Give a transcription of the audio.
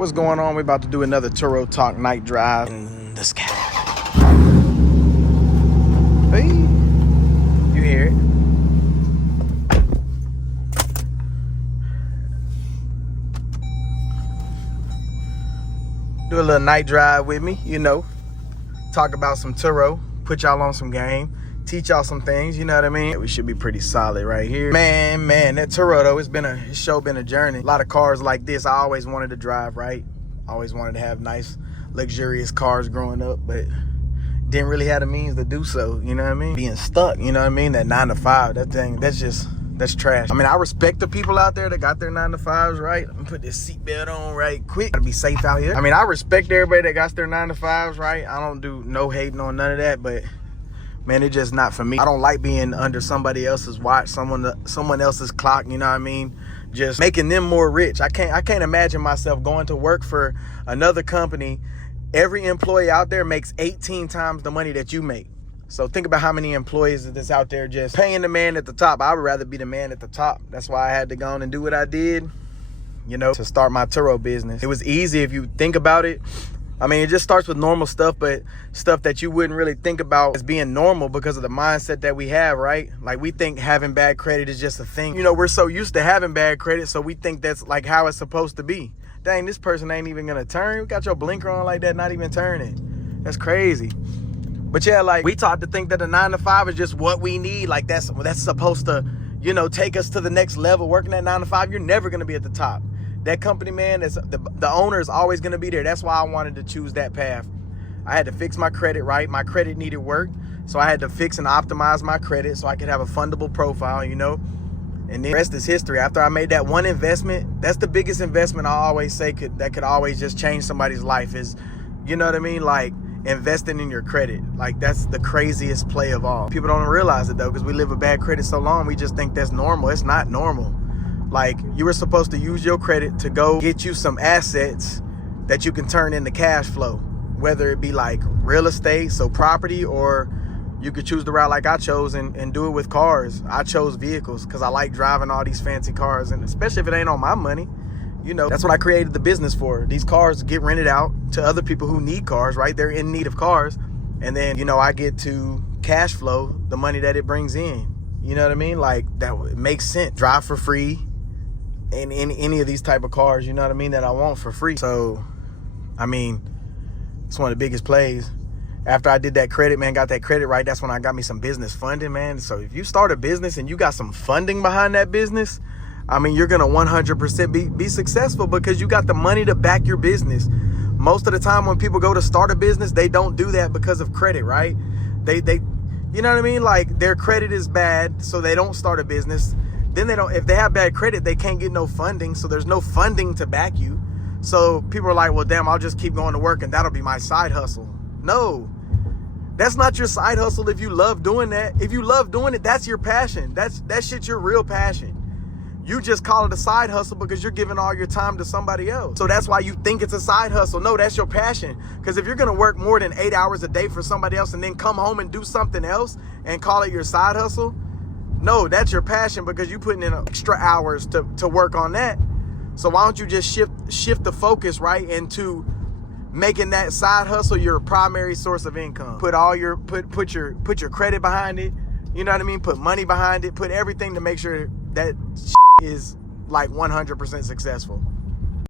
What's going on? We're about to do another Turo Talk night drive in the sky. Hey, you hear it? Do a little night drive with me, you know. Talk about some Turo, put y'all on some game, teach y'all some things, you know what I mean? We should be pretty solid right here. Man, that Turo though, it's sure been a journey. A lot of cars like this I always wanted to drive, right? Always wanted to have nice, luxurious cars growing up, but didn't really have the means to do so, you know what I mean? Being stuck, you know what I mean? That 9 to 5, that's trash. I mean, I respect the people out there that got their 9 to 5s, right? Let me put this seatbelt on right quick. Gotta be safe out here. I mean, I respect everybody that got their 9 to 5s, right? I don't do no hating on none of that, but man, it's just not for me. I don't like being under somebody else's watch, someone else's clock, you know what I mean? Just making them more rich. I can't imagine myself going to work for another company. Every employee out there makes 18 times the money that you make. So think about how many employees that's out there just paying the man at the top. I would rather be the man at the top. That's why I had to go on and do what I did, you know, to start my Turo business. It was easy if you think about it. I mean, it just starts with normal stuff, but stuff that you wouldn't really think about as being normal because of the mindset that we have, right? Like, we think having bad credit is just a thing. You know, we're so used to having bad credit, so we think that's like how it's supposed to be. Dang, this person ain't even gonna turn. You got your blinker on like that, not even turning. That's crazy. But yeah, like, we taught to think that a 9 to 5 is just what we need. Like, that's supposed to, you know, take us to the next level. Working at 9 to 5, you're never gonna be at the top. That company, man, the owner is always going to be there. That's why I wanted to choose that path. I had to fix my credit, right? My credit needed work. So I had to fix and optimize my credit so I could have a fundable profile, you know? And then the rest is history. After I made that one investment, that's the biggest investment I always say that could always just change somebody's life is, you know what I mean? Like, investing in your credit. Like, that's the craziest play of all. People don't realize it, though, because we live with bad credit so long, we just think that's normal. It's not normal. Like, you were supposed to use your credit to go get you some assets that you can turn into cash flow, whether it be like real estate, so property, or you could choose the route like I chose and do it with cars. I chose vehicles because I like driving all these fancy cars, and especially if it ain't on my money, you know, that's what I created the business for. These cars get rented out to other people who need cars, right? They're in need of cars. And then, you know, I get to cash flow the money that it brings in. You know what I mean? Like, that makes sense. Drive for free. In any of these type of cars, you know what I mean, that I want for free. So, I mean, it's one of the biggest plays. After I did that credit, man, got that credit right, that's when I got me some business funding, man. So if you start a business and you got some funding behind that business, I mean, you're going to 100% be successful because you got the money to back your business. Most of the time when people go to start a business, they don't do that because of credit, right? They you know what I mean? Like, their credit is bad, so they don't start a business. Then if they have bad credit, they can't get no funding. So there's no funding to back you. So people are like, well, damn, I'll just keep going to work and that'll be my side hustle. No, that's not your side hustle if you love doing that. If you love doing it, that's your passion. That shit's your real passion. You just call it a side hustle because you're giving all your time to somebody else. So that's why you think it's a side hustle. No, that's your passion. Because if you're going to work more than 8 hours a day for somebody else and then come home and do something else and call it your side hustle, no, that's your passion because you're putting in extra hours to work on that. So why don't you just shift the focus, right, into making that side hustle your primary source of income? Put your credit behind it. You know what I mean? Put money behind it. Put everything to make sure that is like 100% successful.